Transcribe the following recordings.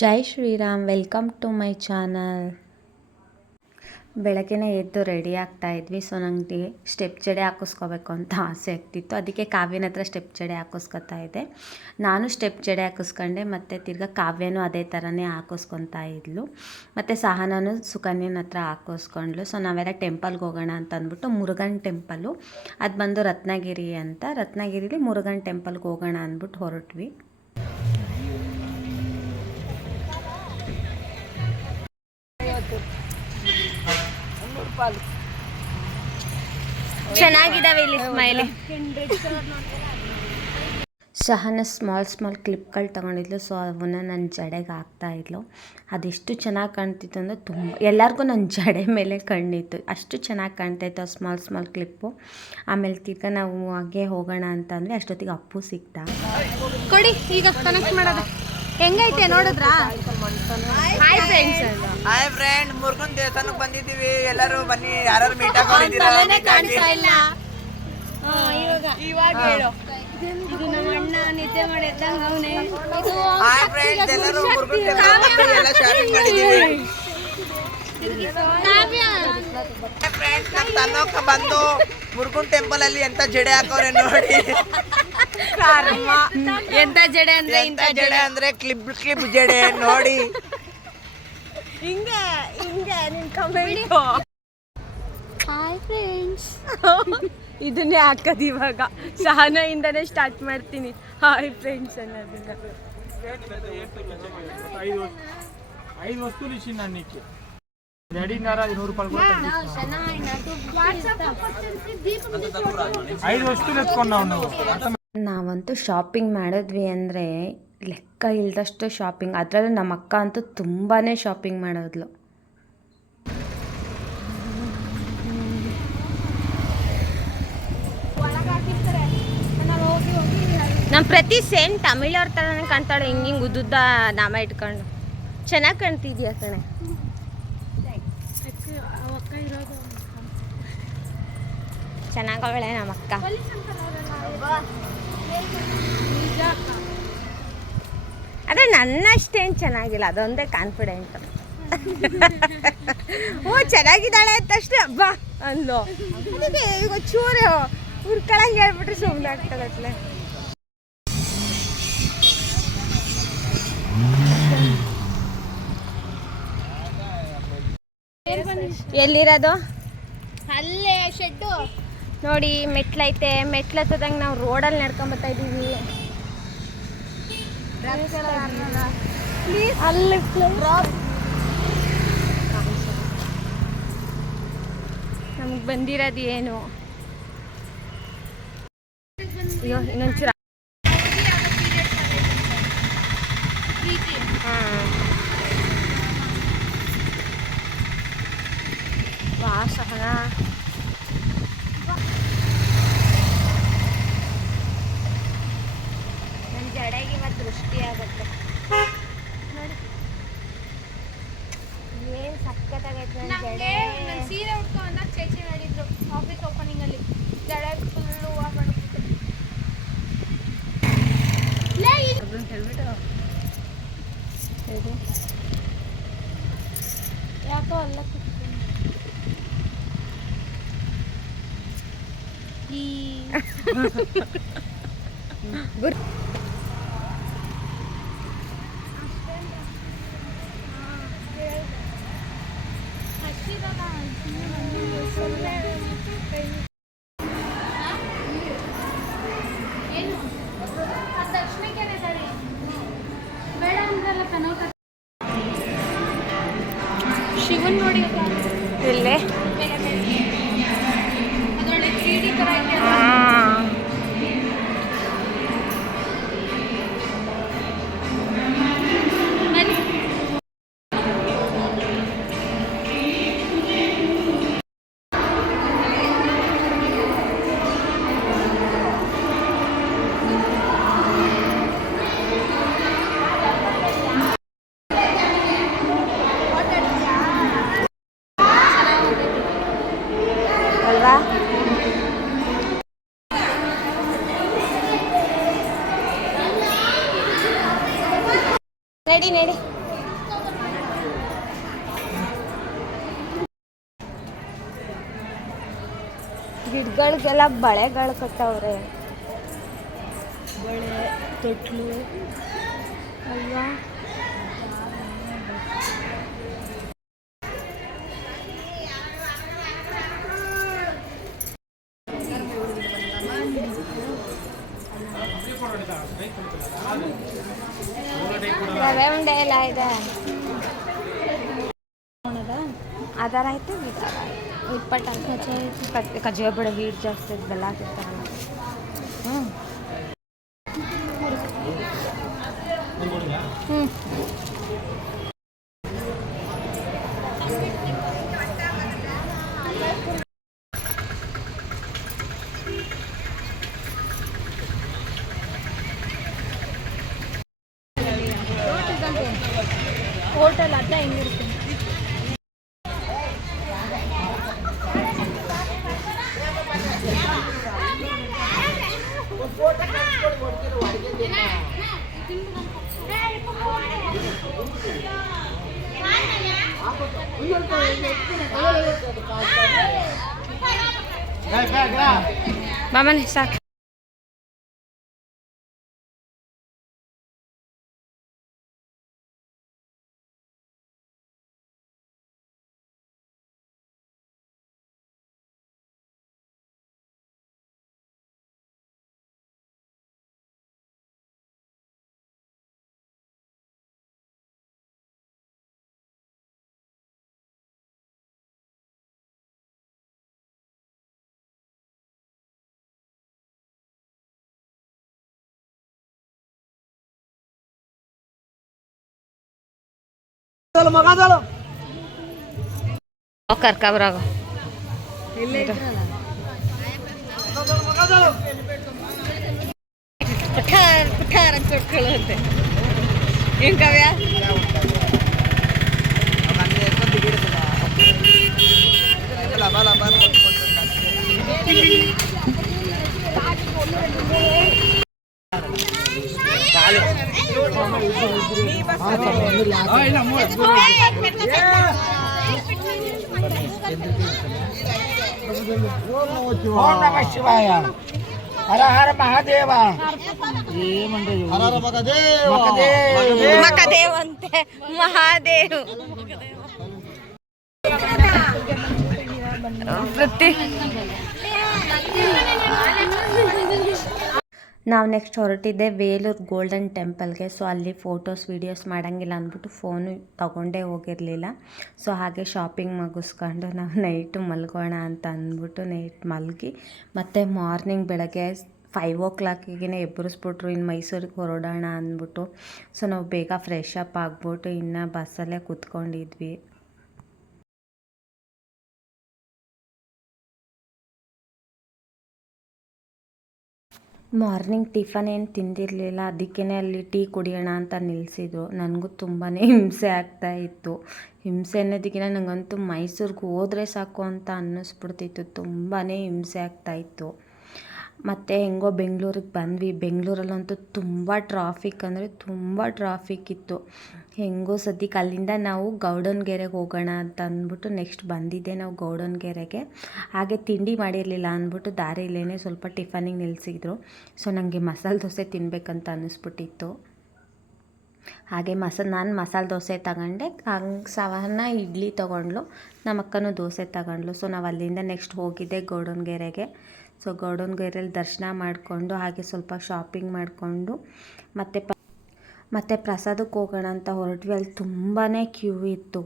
Jai Shriram, welcome to my channel. ಬೆಳಗ್ಗೆನೇ ಎದ್ದು ready ಆಗ್ತಾ ಇದ್ವಿ. ಸೊ ನನಗೆ ಸ್ಟೆಪ್ ಜಡೆ ಹಾಕಿಸ್ಕೋಬೇಕು ಅಂತ ಆಸೆ ಆಗ್ತಿತ್ತು. ಅದಕ್ಕೆ ಕಾವ್ಯನ ಹತ್ರ ಸ್ಟೆಪ್ ಜಡೆ ಹಾಕಿಸ್ಕೊತಾ ಇದ್ದೆ. ನಾನು ಸ್ಟೆಪ್ ಜಡೆ ಹಾಕಿಸ್ಕೊಂಡೆ, ಮತ್ತು ತಿರ್ಗಾ ಕಾವ್ಯನೂ ಅದೇ ಥರನೇ ಹಾಕಿಸ್ಕೊತಾ ಇದ್ಲು. ಮತ್ತು ಸಹನೂ ಸುಕನ್ಯನ ಹತ್ರ ಹಾಕಿಸ್ಕೊಂಡ್ಲು. ಸೊ ನಾವೆಲ್ಲ ಟೆಂಪಲ್ಗೆ ಹೋಗೋಣ ಅಂತ ಅಂದ್ಬಿಟ್ಟು, ಮುರುಗನ್ ಟೆಂಪಲು ಅದು ಬಂದು ರತ್ನಗಿರಿ ಅಂತ, ರತ್ನಗಿರಿಲಿ ಮುರುಗನ್ ಟೆಂಪಲ್ಗೆ ಹೋಗೋಣ ಅಂದ್ಬಿಟ್ಟು ಹೊರಟ್ವಿ. ಚೆನ್ನಾಗಿದ್ದಾವೆ ಇಲ್ಲಿ ಸ್ಮೈಲಿ. ಸಹನ ಸ್ಮಾಲ್ ಕ್ಲಿಪ್ಗಳು ತೊಗೊಂಡಿದ್ಲು. ಸೊ ಅವನ್ನ ನನ್ನ ಜಡೆಗೆ ಹಾಕ್ತಾ ಇದ್ಲು. ಅದೆಷ್ಟು ಚೆನ್ನಾಗಿ ಕಾಣ್ತಿತ್ತು ಅಂದರೆ ಎಲ್ಲರಿಗೂ ನನ್ನ ಜಡೆ ಮೇಲೆ ಕಣ್ಣಿತ್ತು. ಅಷ್ಟು ಚೆನ್ನಾಗಿ ಕಾಣ್ತಾಯಿತ್ತು ಆ ಸ್ಮಾಲ್ ಕ್ಲಿಪ್ಪು. ಆಮೇಲೆ ತಿರ್ಗಾ ನಾವು ಹಾಗೆ ಹೋಗೋಣ ಅಂತಂದರೆ ಅಷ್ಟೊತ್ತಿಗೆ ಅಪ್ಪು ಸಿಕ್ತಾ. ಕೊಡಿ ಈಗ ಕನೆಕ್ಟ್ ಮಾಡೋದು ಹೆಂಗೈತೆ ನೋಡಿದ್ರಾ? Hi friends. Hi friend, Murugan ದೇವಸ್ಥಾನಕ್ಕೆ ಬಂದಿದ್ದೀವಿ. ಎಲ್ಲರೂ ಬನ್ನಿ, ಯಾರು ಮೀಟ್ ಆಗಿದ್ದೀರಾ? ಕಾಣಿಸ್ತಾ ಇಲ್ಲ ಇವಾಗ ಹೇಳು. ಇದು ನಮ್ಮ ಅಣ್ಣ ನಿದ್ದೆ ಮಾಡಿದ್ದಂಗ ಅವನೇ. ಹಾಯ್ ಫ್ರೆಂಡ್ಸ್, ಎಲ್ಲರೂ ಮುರುಗನ್ ದೇವಸ್ಥಾನಕ್ಕೆ ಎಲ್ಲ ಶಾಪಿಂಗ್ ಮಾಡಿದ್ದೀವಿ. ಫ್ರೆಂಡ್ಸ್, ನಮ್ಮ ತನ್ನೋಕ ಬಂದು ಮುರುಗನ್ ಟೆಂಪಲ್ ಅಲ್ಲಿ ಎಂತ ಜಡೆ ಹಾಕೋರೆ ನೋಡಿ. ಎಂತ ಜಡೆ ಅಂದ್ರೆ ಎಂತ ಜಡೆ ಅಂದ್ರೆ ಕ್ಲಿಪ್ ಜಡೆ ನೋಡಿ. ಹಿಂಗೆ ನಿನ್ ಕಮೆಂಟ್. Hi friends. ಇದನ್ನೇ ಹಾಕೋದು ಇವಾಗ. ಸಹನೆಯಿಂದನೇ ಸ್ಟಾರ್ಟ್ ಮಾಡ್ತೀನಿ ಹಾಯ್ ಫ್ರೆಂಡ್ಸ್ ಅನ್ನೋದನ್ನ. 5 వస్తువులు ఇచ్చింది అన్నికి. రెడీనారా 100 రూపాయలు కూడా 5 వస్తువులు ఎత్తుకున్నావు నువ్వు. ನಾವಂತೂ ಶಾಪಿಂಗ್ ಮಾಡಿದ್ವಿ ಅಂದರೆ ಲೆಕ್ಕ ಇಲ್ದಷ್ಟು ಶಾಪಿಂಗ್. ಅದರಲ್ಲೂ ನಮ್ಮ ಅಕ್ಕ ಅಂತೂ ತುಂಬಾ ಶಾಪಿಂಗ್ ಮಾಡೋದ್ಲು. ನಮ್ಮ ಪ್ರತಿ ಸೇಮ್ ತಮಿಳವ್ರ ಥರನೇ ಕಾಣ್ತಾಳೆ. ಹಿಂಗೆ ಉದ್ದುದ್ದ ನಾಮ ಇಟ್ಕೊಂಡು ಚೆನ್ನಾಗಿ ಕಾಣ್ತಿದ್ಯಾ ಕಣೆ. ಚೆನ್ನಾಗವಳೆ ನಮ್ಮ ಅಕ್ಕ. ಅದೇ ನನ್ನಷ್ಟೇನು ಚೆನ್ನಾಗಿಲ್ಲ, ಅದೊಂದೇ ಕಾನ್ಫಿಡೆಂಟ್. ಓ ಚೆನ್ನಾಗಿದ್ದಾಳೆ ಅಂತಷ್ಟೇ ಹಬ್ಬ ಅಂದ್ಲು. ಅದಕ್ಕೆ ಈಗ ಚೂರು ಹುರ್ಕೊಳಂಗೆ ಹೇಳ್ಬಿಟ್ರೆ ಸುಮ್ಮನೆ ಆಗ್ತದತ್ಲೆ. ಎಲ್ಲಿರೋದು? ಅಲ್ಲೇ ಶೆಡ್ಡು ನೋಡಿ, ಮೆಟ್ಲೈತೆ. ಮೆಟ್ಲು ಹತ್ತದಂಗೆ ನಾವು ರೋಡಲ್ಲಿ ನಡ್ಕೊಂಬತ್ತಾ ಇದ್ದೀವಿ. ಅಲ್ಲಿ ನಮಗೆ ಬಂದಿರೋದು ಏನು? ಅಯ್ಯೋ ಇನ್ನೊಂಚೂರು. ವಾ ಸಹನ, ನನ್ನ ಜಡೆಗೆ ಇವತ್ತು ದೃಷ್ಟಿ ಆಗುತ್ತೆ ನೋಡಿ. ಏನು ಸಕ್ಕತ್ತಾಗೈತೆ ನನ್ನ ಜಡೆ. ಸೀರೆ ಉಟ್ಕೊ ಅಂದಾಗ ಚೇಚಿ ಮಾಡಿದ್ರು ಆಫೀಸ್ ಓಪನಿಂಗ್ ಅಲ್ಲಿ. ಜಡೆ ಫುಲ್ಲು ಹೂವು ಮಾಡ್ಬಿಟ್ಟು ಯಾಕೋ ಅಲ್ಲ ಶಿವನ್ ನೋಡಿ ಇಲ್ಲೇ ಅದೊಳ್ಳೆ 3D ತರ ಇದೆ. ಅಲ್ವಾ? ನಡಿ ಗಳಿಗೆಲ್ಲ ಬಳೆಗಳು ಕಟ್ಟವ್ರೆ. ಬಳೆ ತೊಟ್ಲು ಅಲ್ವಾ? ರವೆ ಉಂಡೆ ಎಲ್ಲ ಇದೆ. ಆಧಾರ ಆಯ್ತು, ವಿಧಾರ ಆಯ್ತು, ಇಪ್ಪಟ್ಟು ಕಜ್ಜಿಗೆ ಬೇಡ, ಹೀಟ್ ಜಾಸ್ತಿ ಬೆಲ್ಲ ಹಾಕಿರ್ತಾರಲ್ಲ. ಹ್ಞೂ ಹ್ಞೂ ಹೋಟೆಲ್ ಅದ ಹೆಂಗಿರುತ್ತೆ? ಮಾಮನೆ ಸಾಕು. ಕರ್ಕೊಬರಾಗ ಪಠಾರ್ ಪಠಾರ್ ಅಂತ ಕೊಟ್ಕೊಳ್ಳುವಂತೆ. ಏನ್ ಕಾವ್ಯ? ಓಂ ನಮಃ ಶಿವಾಯ. ಹರ ಹರ ಮಹಾದೇವ. ಮಕದೇವ್ ಅಂತೆ, ಮಹಾದೇವ್. ವೃತ್ತಿ ನಾವು ನೆಕ್ಸ್ಟ್ ಹೊರಟಿದ್ದೆ ವೇಲೂರು ಗೋಲ್ಡನ್ ಟೆಂಪಲ್ಗೆ. ಸೊ ಅಲ್ಲಿ ಫೋಟೋಸ್ ವೀಡಿಯೋಸ್ ಮಾಡೋಂಗಿಲ್ಲ ಅಂದ್ಬಿಟ್ಟು ಫೋನು ತಗೊಂಡೇ ಹೋಗಿರಲಿಲ್ಲ. ಸೊ ಹಾಗೆ ಶಾಪಿಂಗ್ ಮುಗಿಸ್ಕೊಂಡು ನಾವು ನೈಟು ಮಲ್ಗೋಣ ಅಂತ ಅಂದ್ಬಿಟ್ಟು ನೈಟ್ ಮಲಗಿ ಮತ್ತು ಮಾರ್ನಿಂಗ್ ಬೆಳಗ್ಗೆ 5 o'clock ಎಬ್ಬರಿಸ್ಬಿಟ್ರು. ಇನ್ನು ಮೈಸೂರಿಗೆ ಹೊರಡೋಣ ಅಂದ್ಬಿಟ್ಟು. ಸೊ ನಾವು ಬೇಗ ಫ್ರೆಶ್ ಅಪ್ ಆಗಿಬಿಟ್ಟು ಇನ್ನು ಬಸ್ಸಲ್ಲೇ ಕೂತ್ಕೊಂಡಿದ್ವಿ. ಮಾರ್ನಿಂಗ್ ಟಿಫನ್ ಏನು ತಿಂದಿರಲಿಲ್ಲ, ಅದಕ್ಕೇ ಅಲ್ಲಿ ಟೀ ಕುಡಿಯೋಣ ಅಂತ ನಿಲ್ಲಿಸಿದ್ರು. ನನಗೂ ತುಂಬಾ ಹಿಂಸೆ ಆಗ್ತಾಯಿತ್ತು. ಹಿಂಸೆ ಅನ್ನೋದಕ್ಕಿಂತ ನನಗಂತೂ ಮೈಸೂರಿಗೆ ಹೋದರೆ ಸಾಕು ಅಂತ ಅನ್ನಿಸ್ಬಿಡ್ತಿತ್ತು. ತುಂಬಾ ಹಿಂಸೆ ಆಗ್ತಾಯಿತ್ತು. ಮತ್ತು ಹೆಂಗೋ ಬೆಂಗಳೂರಿಗೆ ಬಂದ್ವಿ. ಬೆಂಗಳೂರಲ್ಲಂತೂ ತುಂಬ ಟ್ರಾಫಿಕ್ ಅಂದರೆ ತುಂಬ ಟ್ರಾಫಿಕ್ ಇತ್ತು. ಹೆಂಗೋ ಸದ್ಯಕ್ಕೆ ಅಲ್ಲಿಂದ ನಾವು ಗೌಡನಗೆರೆಗೆ ಹೋಗೋಣ ಅಂತ ಅಂದ್ಬಿಟ್ಟು ನೆಕ್ಸ್ಟ್ ಬಂದಿದ್ದೆ ನಾವು ಗೌಡನಗೆರೆಗೆ. ಹಾಗೆ ತಿಂಡಿ ಮಾಡಿರಲಿಲ್ಲ ಅಂದ್ಬಿಟ್ಟು ದಾರಿಲೇ ಸ್ವಲ್ಪ ಟಿಫನಿಗೆ ನಿಲ್ಲಿಸಿದ್ರು. ಸೊ ನನಗೆ ಮಸಾಲೆ ದೋಸೆ ತಿನ್ನಬೇಕಂತ ಅನ್ನಿಸ್ಬಿಟ್ಟಿತ್ತು. ಹಾಗೆ ನಾನು ಮಸಾಲೆ ದೋಸೆ ತಗೊಂಡೆ. ಹಂಗೆ ಸವರ್ಣ ಇಡ್ಲಿ ತೊಗೊಂಡ್ಲು, ನಮ್ಮ ಅಕ್ಕನೂ ದೋಸೆ ತಗೊಂಡ್ಲು. ಸೊ ನಾವು ಅಲ್ಲಿಂದ ನೆಕ್ಸ್ಟ್ ಹೋಗಿದ್ದೆ ಗೌಡನಗೆರೆಗೆ. ಸೊ ಗೌಡನಗೆರೆಯಲ್ಲಿ ದರ್ಶನ ಮಾಡಿಕೊಂಡು ಹಾಗೆ ಸ್ವಲ್ಪ ಶಾಪಿಂಗ್ ಮಾಡಿಕೊಂಡು ಮತ್ತು ಪ್ರಸಾದಕ್ಕೆ ಹೋಗೋಣ ಅಂತ ಹೊರಟ್ವಿ. ಅಲ್ಲಿ ತುಂಬಾ ಕ್ಯೂ ಇತ್ತು.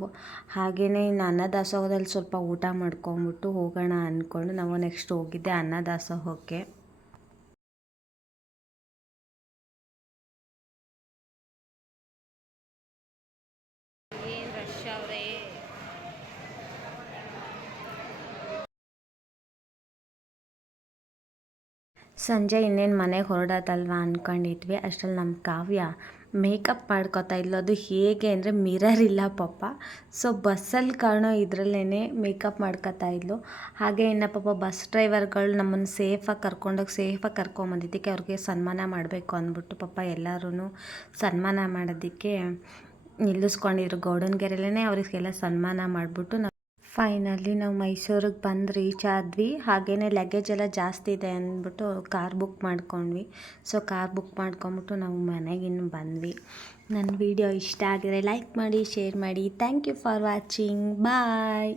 ಹಾಗೆಯೇ ಇನ್ನು ಅನ್ನದಾಸೋಹದಲ್ಲಿ ಸ್ವಲ್ಪ ಊಟ ಮಾಡ್ಕೊಂಬಿಟ್ಟು ಹೋಗೋಣ ಅಂದ್ಕೊಂಡು ನಾವು ನೆಕ್ಸ್ಟ್ ಹೋಗಿದ್ದೆ ಅನ್ನದಾಸೋಹಕ್ಕೆ. ಸಂಜೆ ಇನ್ನೇನು ಮನೆಗೆ ಹೊರಡೋದಲ್ವ ಅಂದ್ಕೊಂಡಿದ್ವಿ. ಅಷ್ಟರಲ್ಲಿ ನಮ್ಮ ಕಾವ್ಯ ಮೇಕಪ್ ಮಾಡ್ಕೋತಾ ಇದ್ಲು. ಅದು ಹೇಗೆ ಅಂದರೆ ಮಿರರ್ ಇಲ್ಲ ಪಾಪ. ಸೊ ಬಸ್ಸಲ್ಲಿ ಕಾಣೋ ಇದರಲ್ಲೇ ಮೇಕಪ್ ಮಾಡ್ಕೋತಾ ಇದ್ಲು. ಹಾಗೆ ಇನ್ನು ಪಾಪ ಬಸ್ ಡ್ರೈವರ್ಗಳು ನಮ್ಮನ್ನು ಸೇಫಾಗಿ ಕರ್ಕೊಂಬಂದಿದ್ದಕ್ಕೆ ಅವ್ರಿಗೆ ಸನ್ಮಾನ ಮಾಡಬೇಕು ಅಂದ್ಬಿಟ್ಟು ಪಾಪ ಎಲ್ಲರೂ ಸನ್ಮಾನ ಮಾಡೋದಕ್ಕೆ ನಿಲ್ಲಿಸ್ಕೊಂಡಿದ್ರು. ಗೌಡನಗೆರೆಯಲ್ಲೇ ಅವರಿಗೆಲ್ಲ ಸನ್ಮಾನ ಮಾಡಿಬಿಟ್ಟು ಫೈನಲಿ ನಾವು ಮೈಸೂರಿಗೆ ಬಂದು ರೀಚ್ ಆದ್ವಿ. ಹಾಗೆಯೇ ಲಗೇಜ್ ಎಲ್ಲ ಜಾಸ್ತಿ ಇದೆ ಅಂದ್ಬಿಟ್ಟು ಕಾರ್ ಬುಕ್ ಮಾಡ್ಕೊಂಡ್ವಿ. ಸೊ ಕಾರ್ ಬುಕ್ ಮಾಡ್ಕೊಂಬಿಟ್ಟು ನಾವು ಮನೆಗಿನ್ನು ಬಂದ್ವಿ. ನನ್ನ ವಿಡಿಯೋ ಇಷ್ಟ ಆಗಿದ್ರೆ ಲೈಕ್ ಮಾಡಿ, ಶೇರ್ ಮಾಡಿ. Thank you for watching. Bye.